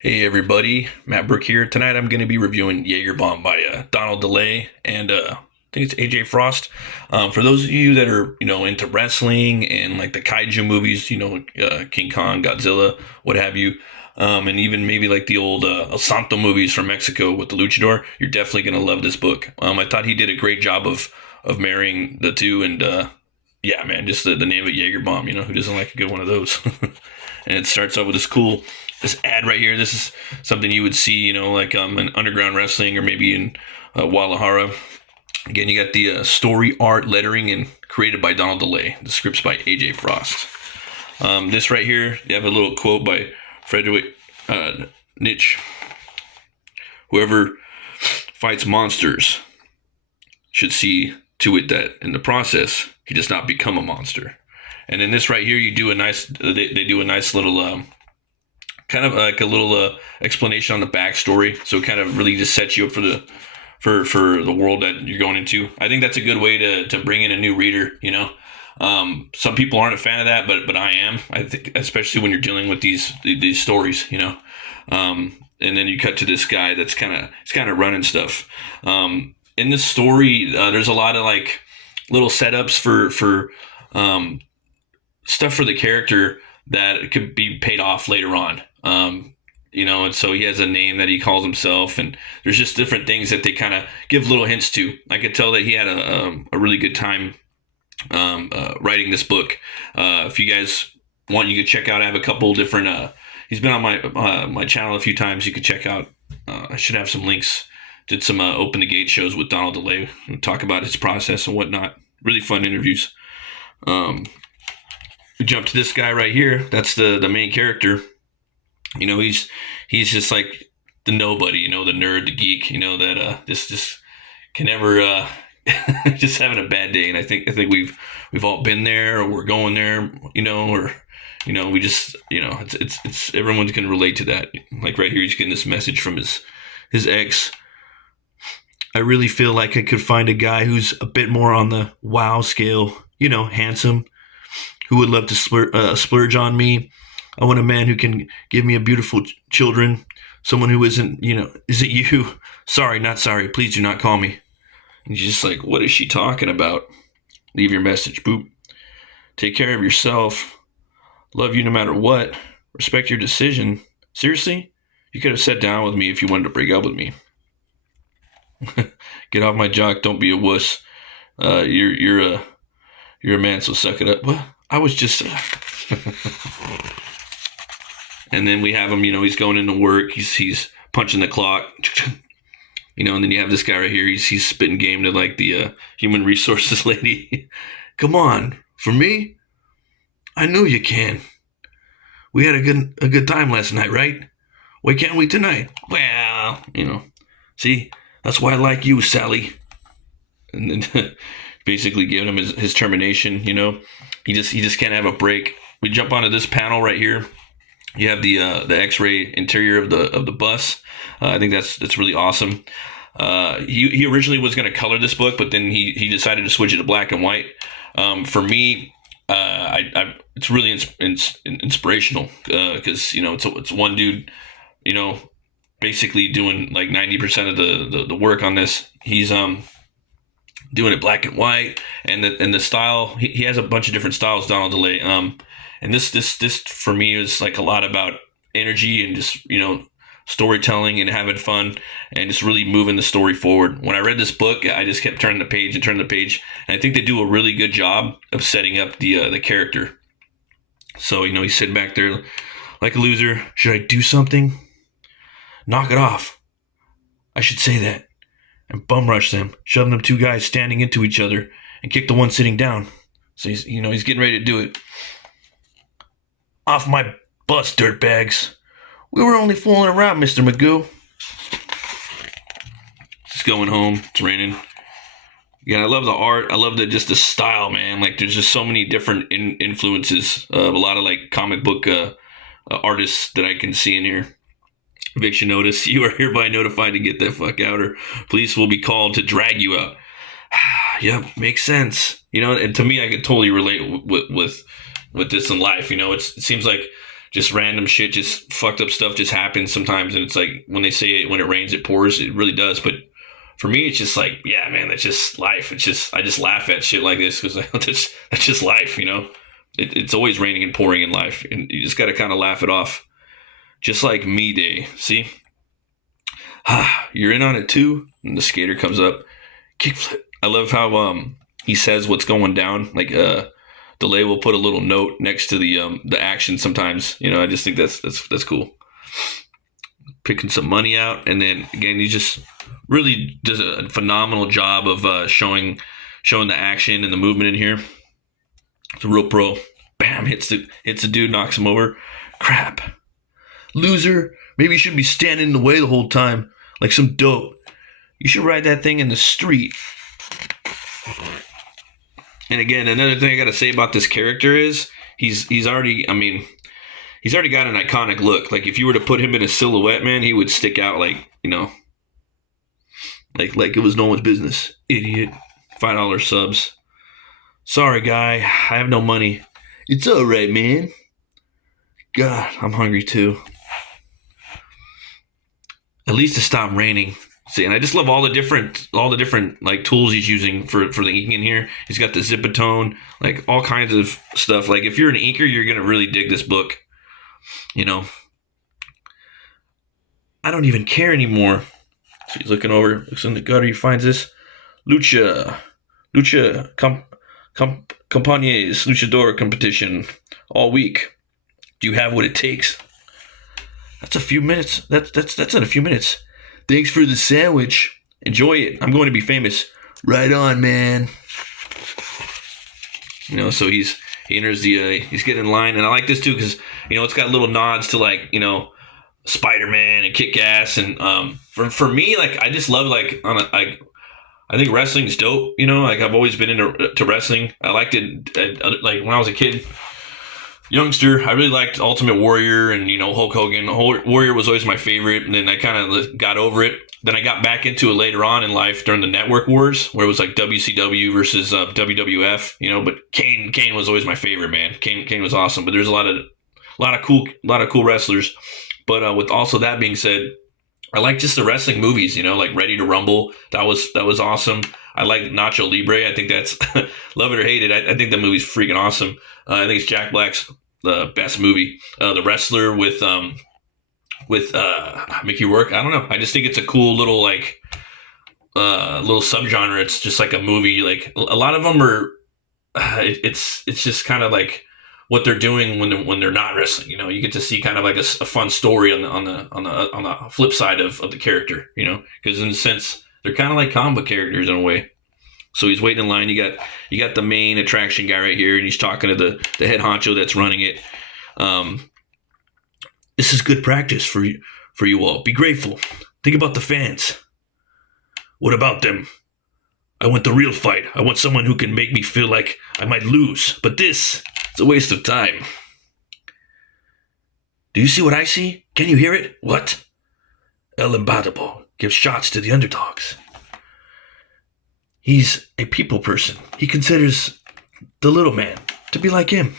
Hey everybody, Matt Brook here. Tonight I'm going to be reviewing Jaeger Bomb by Donald DeLay and I think it's AJ Frost. For those of you that are into wrestling and like the kaiju movies, King Kong, Godzilla, what have you, and even maybe like the old El Santo movies from Mexico with the luchador, you're definitely going to love this book. I thought he did a great job of marrying the two, and yeah, man, just the name of it, Jaeger Bomb. Who doesn't like a good one of those? And it starts out with this ad right here. This is something you would see, like in underground wrestling or maybe in Guadalajara. Again, you got the story art lettering and created by Donald DeLay. The scripts by AJ Frost. This right here, you have a little quote by Frederick Nietzsche. Whoever fights monsters should see to it that in the process he does not become a monster. And in this right here, you do a nice. They do a nice little kind of like a little explanation on the backstory. So it kind of really just sets you up for the world that you're going into. I think that's a good way to bring in a new reader. Some people aren't a fan of that, but I am. I think especially when you're dealing with these stories. And then you cut to this guy that's kind of running stuff. In this story, there's a lot of like little setups for stuff for the character that could be paid off later on. And so he has a name that he calls himself, and there's just different things that they kind of give little hints to. I could tell that he had a really good time writing this book. If you guys want, you could check out. I have a couple different. He's been on my channel a few times. You could check out. I should have some links. Did some Open the Gate shows with Donald DeLay and talk about his process and whatnot. Really fun interviews. We jump to this guy right here. That's the main character. He's just like the nobody, the nerd, the geek, that just can never just having a bad day. And I think we've all been there, or we're going there, or we just it's everyone can relate to that. Like right here, he's getting this message from his ex. I really feel like I could find a guy who's a bit more on the wow scale, handsome, who would love to splurge on me. I want a man who can give me a beautiful children, someone who isn't you. Sorry, not sorry. Please do not call me. And he's just like, what is she talking about? Leave your message, boop. Take care of yourself. Love you no matter what. Respect your decision. Seriously? You could have sat down with me if you wanted to break up with me. Get off my jock. Don't be a wuss. You're a man, so suck it up. What? I was just. And then we have him. He's going into work. He's punching the clock. And then you have this guy right here. He's spitting game to like the human resources lady. Come on, for me. I knew you can. We had a good time last night, right? Why can't we tonight? Well, see, that's why I like you, Sally. And then basically giving him his termination. He just can't have a break. We jump onto this panel right here. You have the X-ray interior of the bus. I think that's really awesome. He originally was going to color this book, but then he decided to switch it to black and white. For me, it's really inspirational because it's one dude, basically doing like 90% of the work on this. He's doing it black and white, and the style. He has a bunch of different styles, Donald DeLay. And this for me is like a lot about energy and just storytelling and having fun and just really moving the story forward. When I read this book, I just kept turning the page, and I think they do a really good job of setting up the character. So he's sitting back there like a loser. Should I do something? Knock it off. I should say that. And bum rush them, shoving them two guys standing into each other, and kick the one sitting down. So he's getting ready to do it. Off my bus, dirtbags. We were only fooling around, Mr. Magoo. Just going home. It's raining. Yeah, I love the art. I love just the style, man. Like, there's just so many different influences of a lot of like comic book artists that I can see in here. Eviction notice. You are hereby notified to get the fuck out, or police will be called to drag you out. Yep, makes sense. And to me, I could totally relate with this in life. It seems like just random shit, just fucked up stuff just happens sometimes. And it's like when they say it, when it rains, it pours. It really does. But for me, it's just like, yeah, man, that's just life. It's just, I just laugh at shit like this because that's just life, you know? It's always raining and pouring in life. And you just got to kind of laugh it off. Just like me day. See? You're in on it too. And the skater comes up. Kickflip. I love how he says what's going down. Like Delay will put a little note next to the action sometimes. You know, I just think that's cool. Picking some money out, and then again, he just really does a phenomenal job of showing the action and the movement in here. It's a real pro. Bam, hits the dude, knocks him over. Crap. Loser. Maybe you shouldn't be standing in the way the whole time like some dope. You should ride that thing in the street. And again, another thing I got to say about this character is he's already got an iconic look. Like if you were to put him in a silhouette, man, he would stick out like, you know, like it was no one's business. Idiot. $5 subs. Sorry, guy. I have no money. It's all right, man. God, I'm hungry too. At least it stopped raining. See, and I just love all the different like tools he's using for the inking in here. He's got the Zipatone, like all kinds of stuff. Like if you're an inker, you're gonna really dig this book. You know, I don't even care anymore. So he's looking over, looks in the gutter. He finds this Lucha Compañes Luchador competition all week. Do you have what it takes? That's a few minutes. That's in a few minutes. Thanks for the sandwich. Enjoy it. I'm going to be famous. Right on, man. You know, so he enters he's getting in line, and I like this too because you know it's got little nods to like you know Spider-Man and Kick-Ass, and for me like I just love like I think wrestling's dope. You know, like I've always been into wrestling. I liked it like when I was a kid. Youngster, I really liked Ultimate Warrior and, you know, Hulk Hogan. Warrior was always my favorite, and then I kind of got over it. Then I got back into it later on in life during the Network Wars, where it was like WCW versus WWF, you know, but Kane was always my favorite, man. Kane was awesome, but there's a lot of cool wrestlers. But with also that being said, I like just the wrestling movies, you know, like Ready to Rumble. That was awesome. I like Nacho Libre. I think that's love it or hate it. I think that movie's freaking awesome. I think it's Jack Black's the best movie. The Wrestler with Mickey Rourke. I don't know. I just think it's a cool little like little subgenre. It's just like a movie. Like a lot of them are. It's just kind of like what they're doing when they're not wrestling. You know, you get to see kind of like a fun story on the flip side of the character. You know, because in a sense they're kind of like comic book characters in a way. So he's waiting in line. You got the main attraction guy right here, and he's talking to the head honcho that's running it. This is good practice for you all. Be grateful. Think about the fans. What about them? I want the real fight. I want someone who can make me feel like I might lose. But this, it's a waste of time. Do you see what I see? Can you hear it? What? El Embadable gives shots to the underdogs. He's a people person. He considers the little man to be like him.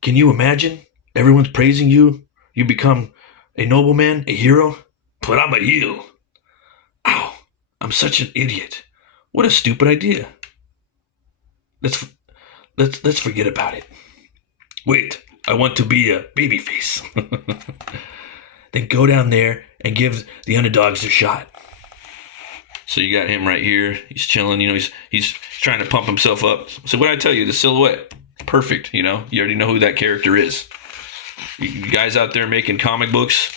Can you imagine? Everyone's praising you. You become a nobleman, a hero. But I'm a heel. Ow, I'm such an idiot. What a stupid idea. Let's forget about it. Wait, I want to be a babyface. Then go down there and give the underdogs a shot. So you got him right here. He's chilling. You know, he's trying to pump himself up. So what did I tell you? The silhouette, perfect. You know, you already know who that character is. You guys out there making comic books,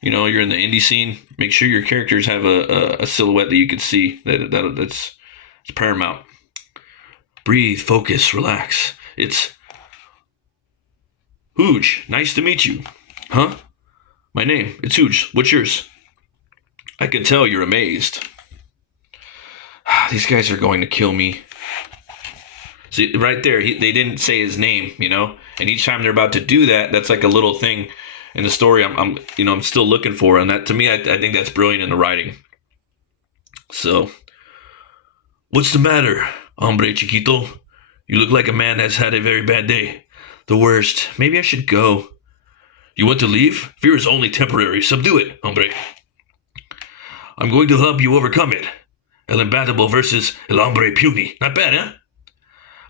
you know, you're in the indie scene. Make sure your characters have a silhouette that you can see. That's paramount. Breathe, focus, relax. It's Hooj. Nice to meet you. Huh? My name. It's Hooj. What's yours? I can tell you're amazed. These guys are going to kill me. See, right there, they didn't say his name, you know? And each time they're about to do that, that's like a little thing in the story I'm still looking for. And that, to me, I think that's brilliant in the writing. So, what's the matter, hombre chiquito? You look like a man that's had a very bad day. The worst. Maybe I should go. You want to leave? Fear is only temporary. Subdue it, hombre. I'm going to help you overcome it. El Imbattable versus El Hombre Puny. Not bad, huh?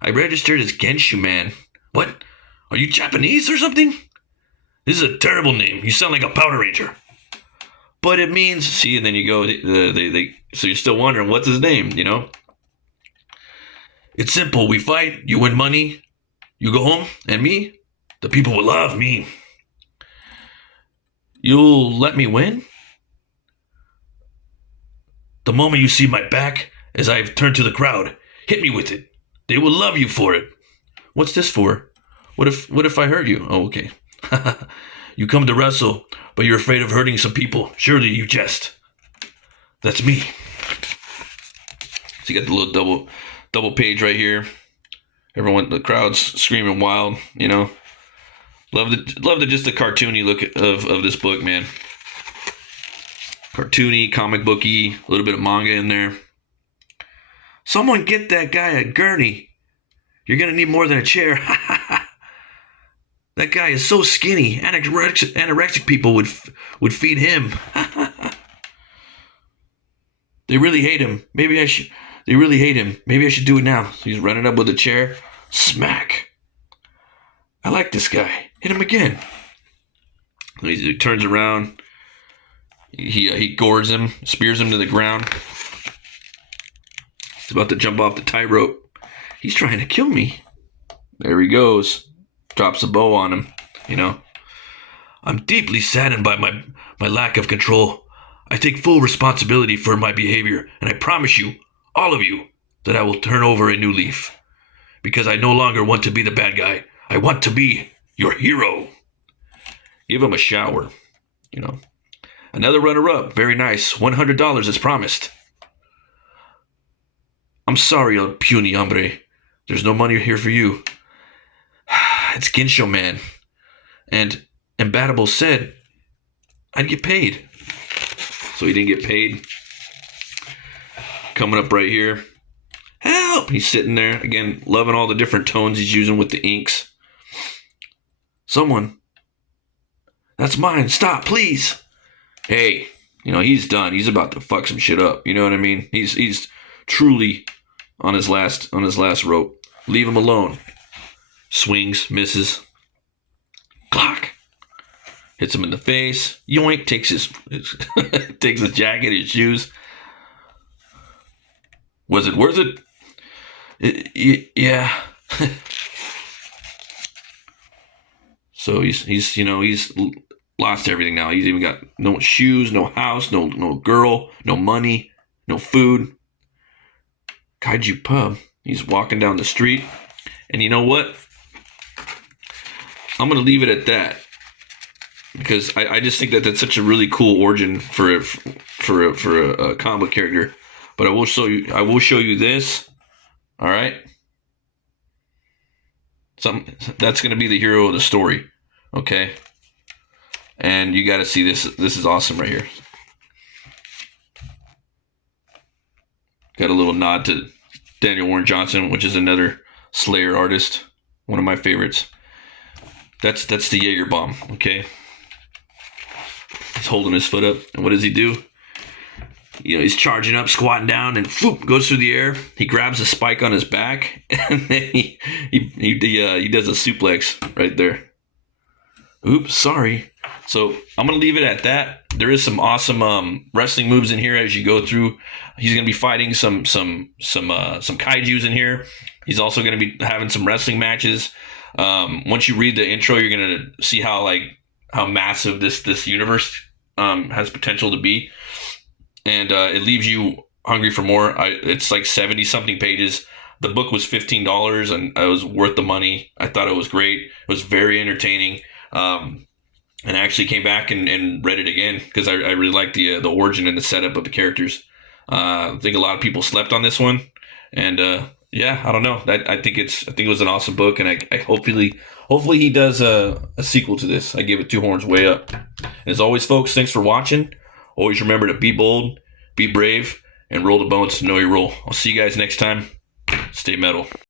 I registered as Genshu Man. What? Are you Japanese or something? This is a terrible name. You sound like a Power Ranger. But it means, see, and then you go, so you're still wondering, what's his name, you know? It's simple. We fight, you win money, you go home, and me, the people will love me. You'll let me win? The moment you see my back, as I turn to the crowd, hit me with it. They will love you for it. What's this for? What if I hurt you? Oh, okay. You come to wrestle, but you're afraid of hurting some people. Surely you jest. That's me. So you got the little double page right here. Everyone, the crowd's screaming wild, you know. Love just the cartoony look of this book, man. Cartoony, comic booky, a little bit of manga in there. Someone get that guy a gurney. You're gonna need more than a chair. That guy is so skinny. Anorexic people would feed him. They really hate him. They really hate him. Maybe I should do it now. So he's running up with a chair. Smack. I like this guy. Hit him again. He turns around. He gores him, spears him to the ground. He's about to jump off the tightrope. He's trying to kill me. There he goes. Drops a bow on him, you know. I'm deeply saddened by my lack of control. I take full responsibility for my behavior, and I promise you, all of you, that I will turn over a new leaf. Because I no longer want to be the bad guy. I want to be your hero. Give him a shower, you know. Another runner-up. Very nice. $100 as promised. I'm sorry, El Puny Hombre. There's no money here for you. It's Gensho Man. And Imbattable said I'd get paid. So he didn't get paid. Coming up right here. Help! He's sitting there. Again, loving all the different tones he's using with the inks. Someone. That's mine. Stop, please. Hey, you know, he's done. He's about to fuck some shit up. You know what I mean? He's truly on his last rope. Leave him alone. Swings, misses. Clock. Hits him in the face. Yoink. Takes his takes his jacket, his shoes. Was it worth it? Yeah. So he's lost everything now. He's even got no shoes, no house, no girl, no money, no food. Kaiju pub. He's walking down the street, and you know what? I'm gonna leave it at that because I just think that that's such a really cool origin for a comic character. But I will show you this. All right. That's gonna be the hero of the story. Okay. And you got to see this. This is awesome right here. Got a little nod to Daniel Warren Johnson, which is another Slayer artist, one of my favorites. That's the Jaeger bomb. Okay. He's holding his foot up, and what does he do? You know, he's charging up, squatting down, and whoop, goes through the air. He grabs a spike on his back, and then he does a suplex right there. Oops, sorry. So I'm gonna leave it at that. There is some awesome wrestling moves in here as you go through. He's gonna be fighting some kaijus in here. He's also gonna be having some wrestling matches. Once you read the intro, you're gonna see how massive this universe has potential to be, and it leaves you hungry for more. It's like 70 something pages. The book was $15, and it was worth the money. I thought it was great. It was very entertaining. And I actually came back and read it again because I really liked the origin and the setup of the characters. I think a lot of people slept on this one, and yeah, I don't know. I think it was an awesome book, and I hopefully he does a sequel to this. I give it 2 horns way up. And as always, folks, thanks for watching. Always remember to be bold, be brave, and roll the bones to know your role. I'll see you guys next time. Stay metal.